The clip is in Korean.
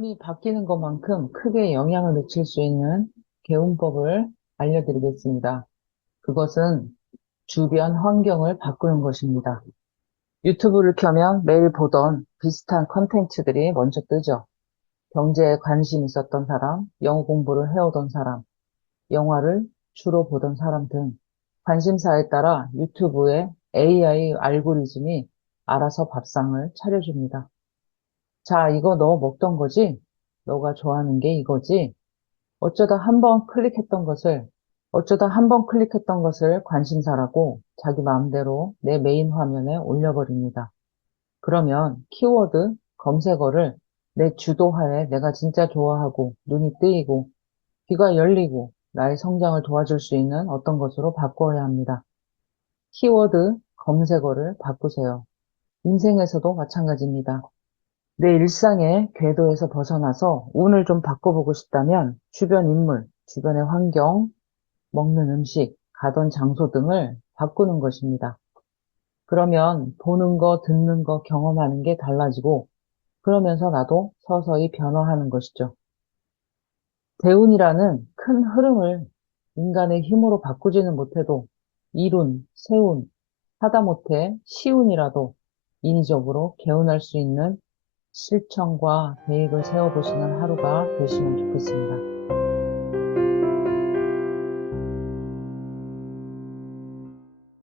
환경이 바뀌는 것만큼 크게 영향을 미칠 수 있는 개운법을 알려드리겠습니다. 그것은 주변 환경을 바꾸는 것입니다. 유튜브를 켜면 매일 보던 비슷한 컨텐츠들이 먼저 뜨죠. 경제에 관심 있었던 사람, 영어 공부를 해오던 사람, 영화를 주로 보던 사람 등 관심사에 따라 유튜브의 AI 알고리즘이 알아서 밥상을 차려줍니다. 자, 이거 너 먹던 거지? 너가 좋아하는 게 이거지? 어쩌다 한 번 클릭했던 것을, 어쩌다 한 번 클릭했던 것을 관심사라고 자기 마음대로 내 메인 화면에 올려버립니다. 그러면 키워드 검색어를 내 주도하에 내가 진짜 좋아하고 눈이 뜨이고 귀가 열리고 나의 성장을 도와줄 수 있는 어떤 것으로 바꿔야 합니다. 키워드 검색어를 바꾸세요. 인생에서도 마찬가지입니다. 내 일상의 궤도에서 벗어나서 운을 좀 바꿔보고 싶다면 주변 인물, 주변의 환경, 먹는 음식, 가던 장소 등을 바꾸는 것입니다. 그러면 보는 거, 듣는 거, 경험하는 게 달라지고 그러면서 나도 서서히 변화하는 것이죠. 대운이라는 큰 흐름을 인간의 힘으로 바꾸지는 못해도 이룬, 세운, 하다못해 시운이라도 인위적으로 개운할 수 있는 실천과 계획을 세워보시는 하루가 되시면 좋겠습니다.